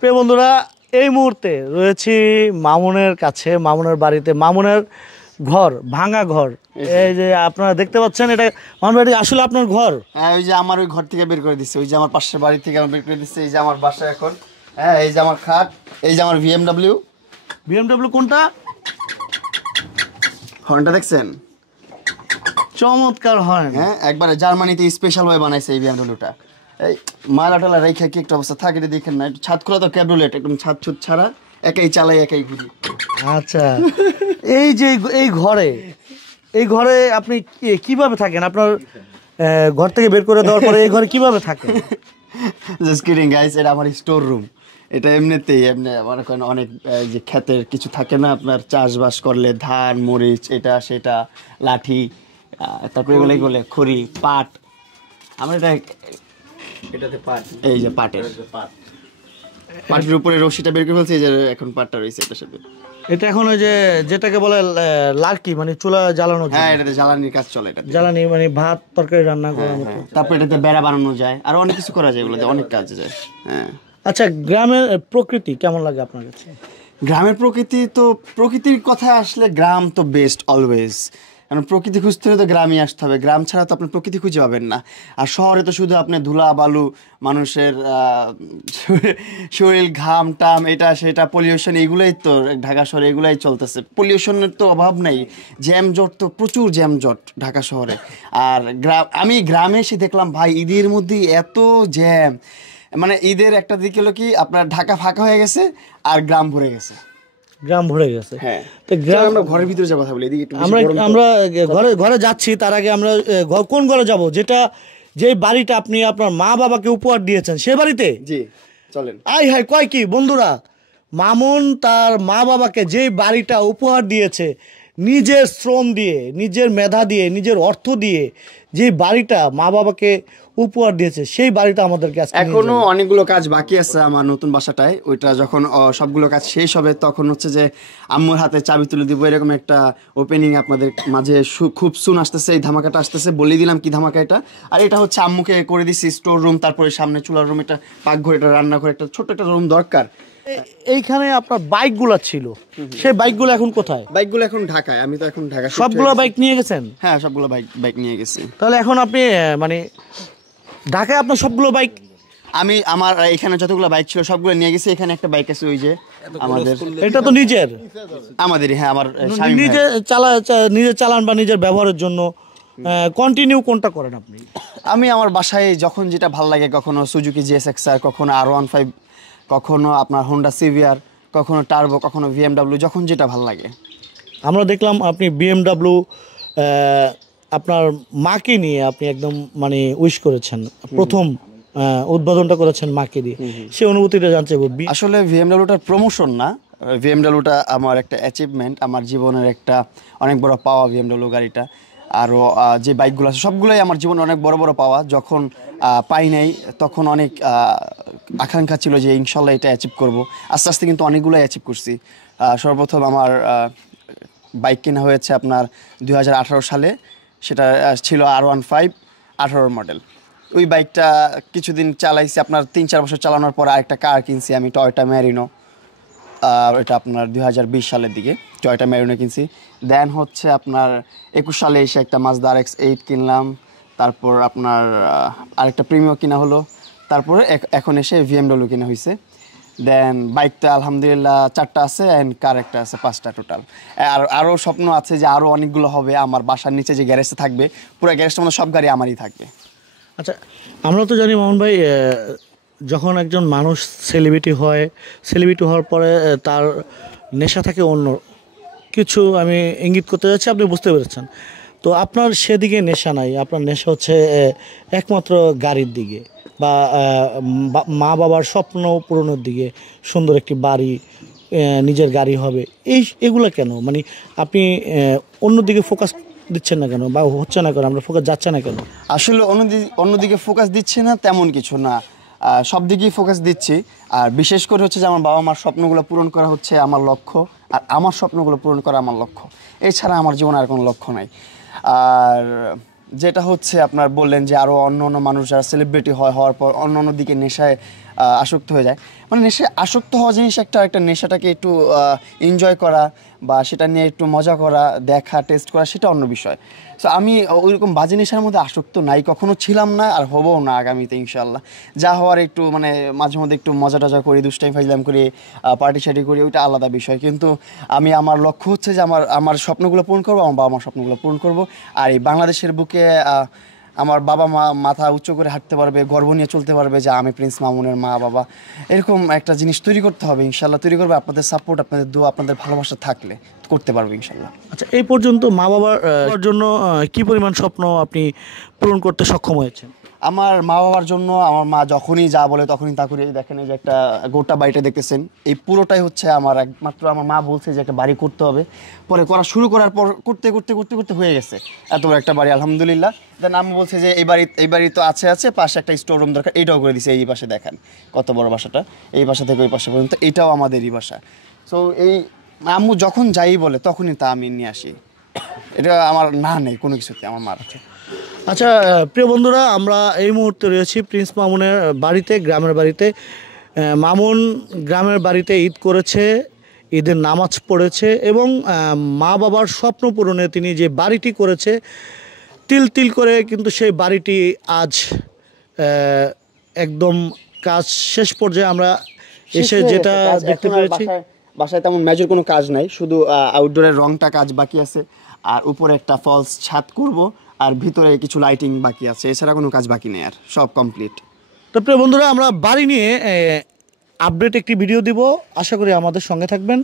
প্রিয় বন্ধুরা, এই মুহূর্তে রয়েছি মামুনের কাছে, মামুনের বাড়িতে, মামুনের ঘর, ভাঙা ঘর। এই যে আপনারা দেখতে পাচ্ছেন, এটা মামুন বাড়ি আসলে আপনার ঘর? হ্যাঁ, ওই যে আমার ওই ঘর থেকে বের করে দিচ্ছে, ওই যে আমার পাশের বাড়ি থেকে আমার বের করে দিচ্ছে। এই যে আমার বাসা এখন। হ্যাঁ, এই যে আমার খাট, এই যে আমার বিএমডব্লিউ। কোনটা? হর্নটা দেখছেন? চমৎকার হয়। হ্যাঁ, একবারে জার্মানিতে স্পেশাল ভাবে বানাইছে এই বিএমডব্লিউটা। এই মালা টালা রেখে কি একটা অবস্থা থাকে এটা দেখেন না। একটু ছাদ খোলা তো, ক্যাব্রোলেট একদম ছাদ ছুট ছাড়া, একাই চালাই একাই ঘুরি। আচ্ছা, এই যে এই ঘরে আপনি কিভাবে থাকেন? আপনার ঘর থেকে বের করে দেওয়ার পরে এই ঘরে কিভাবে থাকেন? জাস্ট কিডিং গাইস, এটা আমার স্টোর রুম। এটা এমনিতেই মনে করেন অনেক যে ক্ষেতের কিছু থাকে না আপনার, চাষবাস করলে ধান মরিচ এটা সেটা, লাঠি, তারপরে এগুলো খড়ি, পাট। আমরা এটাতে পাট, এই যে পাটের উপরে রশিটা বের করে ফেলছি, এই যে এখন পাটটা রয়েছে এটার সাথে। এটা এখন ওই যে যেটাকে বলে লার্কি, মানে চুলা জ্বালানো। হ্যাঁ, এটাতে জ্বালানির কাজ চলে। এটা জ্বালানি মানে ভাত তরকারি রান্না করার মতো। তারপর এটাতে বেড়া বানানো যায়, আর অনেক কিছু করা যায়, এগুলোতে অনেক কাজ যায়। হ্যাঁ। আচ্ছা, গ্রামের প্রকৃতি কেমন লাগে আপনার কাছে? গ্রামের প্রকৃতি তো, প্রকৃতির কথা আসলে গ্রাম তো বেস্ট অলওয়েজ। কারণ প্রকৃতি খুঁজতে হলে তো গ্রামই আসতে হবে, গ্রাম ছাড়া তো আপনি প্রকৃতি খুঁজে পাবেন না। আর শহরে তো শুধু আপনি ধুলা বালু, মানুষের শরীর ঘাম টাম, এটা সেটা, পলিউশন, এগুলোই তো ঢাকা শহরে এগুলাই চলতেছে। পলিউশনের তো অভাব নেই, জ্যামজট তো প্রচুর, জ্যামজট ঢাকা শহরে। আর আমি গ্রামে এসে দেখলাম ভাই, ঈদের মধ্যে এত জ্যাম। মানে ঈদের একটা দিক হলো কি, আপনার ঢাকা ফাঁকা হয়ে গেছে আর গ্রাম ভরে গেছে। গ্রাম ভরে গেছে। হ্যাঁ, তো গ্রাম, আমরা ঘরের ভিতরে যে কথা বলি, এদিকে একটু আমরা ঘরে যাচ্ছি, তার আগে আমরা কোন ঘরে যাব? যে বাড়িটা আপনি আপনার মা বাবাকে উপহার দিয়েছেন, সে বাড়িতে। জি, চলেন। হাই কয় কি বন্ধুরা, মামুন তার মা বাবাকে যে বাড়িটা উপহার দিয়েছে, নিজের শ্রম দিয়ে, নিজের মেধা দিয়ে, নিজের অর্থ দিয়ে যে বাড়িটা মা বাবাকে উপহার দিয়েছে, সেই বাড়িটা আমাদের কাছে এখনো অনেকগুলো কাজ বাকি আছে আমার নতুন বাসাটায়। ওইটা যখন সবগুলো কাজ শেষ হবে, তখন হচ্ছে যে আম্মুর হাতে চাবি তুলে দিব, এরকম একটা ওপেনিং আপনাদের মাঝে খুব সুন আসতেছে। এই ধামাকাটা আসতেছে, বলে দিলাম কি ধামাকা এটা। আর এটা হচ্ছে আম্মুকে করে দিছি স্টোর রুম, তারপরে সামনে চুলার রুম, এটা পাকঘর, এটা রান্নাঘর, একটা ছোট্ট একটা রুম দরকার। এইখানে আপনার বাইকগুলো ছিল, সেই বাইকগুলো এখন কোথায়? বাইকগুলো এখন ঢাকায়। আমি তো এখন ঢাকা। সবগুলো বাইক নিয়ে গেছেন? হ্যাঁ, সবগুলো বাইক নিয়ে গেছি। তাহলে এখন আপনি মানে ঢাকায় আপনার সবগুলো বাইক? আমার এখানে যতগুলো বাইক ছিল সবগুলো নিয়ে গেছি। এখানে একটা বাইক আছে, ওই যে আমাদের। এটা তো নিজের? আমাদেরই, হ্যাঁ, আমার নিজে চালান বা নিজের ব্যবহারের জন্য কন্টিনিউ কোনটা করেন আপনি? আমি আমার বাসায় যখন যেটা ভালো লাগে, কখনো সুজুকি জিএসএক্সআর, কখনো R15, কখনো আপনার হোন্ডা সিভিআর, কখনো টার্বো, কখনো বিএমডব্লিউ, যখন যেটা ভালো লাগে। আমরা দেখলাম আপনি বিএমডব্লিউ আপনার মাকে নিয়ে আপনি একদম মানে উইশ করেছেন, প্রথম উদ্বোধনটা করেছেন মাকে দিয়ে, সেই অনুভূতিটা জানতে চাইব। আসলে বিএমডব্লিউটার প্রমোশন না, বিএমডব্লিউটা আমার একটা অ্যাচিভমেন্ট, আমার জীবনের একটা অনেক বড় পাওয়া বিএমডব্লিউ গাড়িটা। আরও যে বাইকগুলো আছে সবগুলোই আমার জীবনে অনেক বড় বড় পাওয়া। যখন পাই নাই তখন অনেক আকাঙ্ক্ষা ছিল যে ইনশাল্লাহ এটা অ্যাচিভ করব। আস্তে আস্তে কিন্তু অনেকগুলোই অ্যাচিভ করছি। সর্বপ্রথম আমার বাইক কেনা হয়েছে আপনার 2018 সালে। সেটা ছিল R15 18 মডেল। ওই বাইকটা কিছুদিন চালাইছি, আপনার 3-4 বছর চালানোর পর আরেকটা কার কিনছি আমি, টয়োটা ম্যারিনো। এটা আপনার 2020 সালের দিকে টয়োটা ম্যারিনো কিনছি। দেন হচ্ছে আপনার 21 সালে এসে একটা মাজদা RX-8 কিনলাম। তারপর আপনার আরেকটা প্রিমিও কিনা হলো। তারপরে এখন এসে বিএমডব্লিউ কিনা হয়েছে। দেন বাইকটা আলহামদুলিল্লাহ 4টা আছে, অ্যান্ড কার একটা আছে, 5টা টোটাল। আরও স্বপ্ন আছে যে আরও অনেকগুলো হবে। আমার বাসার নিচে যে গ্যারেজটা থাকবে, পুরো গ্যারেজটার মধ্যে সব গাড়ি আমারই থাকবে। আচ্ছা, আমরা তো জানি মামুন ভাই, যখন একজন মানুষ সেলিব্রিটি হওয়ার পরে তার নেশা থাকে অন্য কিছু। আমি ইঙ্গিত করতে যাচ্ছি, আপনি বুঝতে পেরেছেন। তো আপনার সেদিকে নেশা নাই, আপনার নেশা হচ্ছে একমাত্র গাড়ির দিকে, বা মা বাবার স্বপ্ন পূরণের দিকে, সুন্দর একটি বাড়ি, নিজের গাড়ি হবে, এগুলো কেন? মানে আপনি অন্যদিকে ফোকাস দিচ্ছেন না কেন, বা হচ্ছে না কেন, আমরা ফোকাস যাচ্ছে না কেন? আসলে অন্যদিকে ফোকাস দিচ্ছে না তেমন কিছু না, সব দিকেই ফোকাস দিচ্ছি। আর বিশেষ করে হচ্ছে যে আমার বাবা মার স্বপ্নগুলো পূরণ করা হচ্ছে আমার লক্ষ্য, আর আমার স্বপ্নগুলো পূরণ করা আমার লক্ষ্য। এছাড়া আমার জীবনে আর কোনো লক্ষ্য নাই। আর যেটা হচ্ছে আপনার বললেন যে আরও অন্য মানুষ যারা সেলিব্রিটি হওয়ার পর অন্য দিকে নেশায় আসক্ত হয়ে যায়, মানে নেশায় আসক্ত হওয়া জিনিস একটা নেশাটাকে একটু এনজয় করা বা সেটা নিয়ে একটু মজা করা, দেখা, টেস্ট করা, সেটা অন্য বিষয়। সো আমি ওইরকম বাজে নেশার মধ্যে আসক্ত নাই, কখনো ছিলাম না, আর হবও না আগামীতে ইনশাল্লাহ। যা হওয়ার একটু মানে মাঝে মধ্যে একটু মজা টজা করি, দুষ্টাইম ফাইজলাম করি, পার্টি শার্টি করি, ওইটা আলাদা বিষয়। কিন্তু আমি আমার লক্ষ্য হচ্ছে যে আমার স্বপ্নগুলো পূরণ করবো, আমার বাবা মার স্বপ্নগুলো পূরণ করবো। আর এই বাংলাদেশের বুকে আমার বাবা মা মাথা উঁচু করে হাঁটতে পারবে, গর্ব নিয়ে চলতে পারবে যে আমি প্রিন্স মামুনের মা বাবা। এরকম একটা জিনিস তৈরি করতে হবে ইনশাল্লাহ, তৈরি করবে। আপনাদের সাপোর্ট, আপনাদের দোয়া, আপনাদের ভালোবাসা থাকলে করতে পারবো ইনশাল্লাহ। আচ্ছা, এই পর্যন্ত মা বাবার জন্য কি পরিমাণ স্বপ্ন আপনি পূরণ করতে সক্ষম হয়েছেন? আমার মা বাবার জন্য আমার মা যখনই যা বলে তখনই তা করি। দেখেন এই যে একটা গোটা বাড়িটা দেখতেছেন, এই পুরোটাই হচ্ছে আমার একমাত্র। আমার মা বলছে যে একটা বাড়ি করতে হবে, পরে করা শুরু করার পর করতে করতে করতে করতে হয়ে গেছে এত বড় একটা বাড়ি আলহামদুলিল্লাহ। দেন আমি বলছে যে এই বাড়ি তো আছে পাশে একটা স্টোর রুম দরকার, এইটাও করে দিছে। এই পাশে দেখেন কত বড় বাসাটা, এই বাসা থেকে ওই পাশে পর্যন্ত এইটাও আমাদেরই বাসা। সো এই আম্মু যখন যাই বলে তখনই তা আমি নিয়ে আসি। এটা আমার না নেই কোনো কিছুতে আমার মার। আচ্ছা প্রিয় বন্ধুরা, আমরা এই মুহূর্তে রয়েছি প্রিন্স মামুনের বাড়িতে, গ্রামের বাড়িতে। মামুন গ্রামের বাড়িতে ঈদ করেছে, ঈদের নামাজ পড়েছে এবং মা বাবার স্বপ্ন পূরণে তিনি যে বাড়িটি করেছে, তিল তিল করে কিন্তু সেই বাড়িটি আজ একদম কাজ শেষ পর্যায়ে আমরা এসে যেটা দেখতে পেরেছি। বাসায় তেমন মেজর কোনো কাজ নাই, শুধু আউটডোরের রংটা কাজ বাকি আছে, আর উপরে একটা ফলস ছাদ করব, আর ভিতরে কিছু লাইটিং বাকি আছে, এছাড়া কোনো কাজ বাকি নেই, আর সব কমপ্লিট। তো প্রিয় বন্ধুরা, আমরা বাড়ি নিয়ে আপডেট একটি ভিডিও দিব, আশা করি আমাদের সঙ্গে থাকবেন।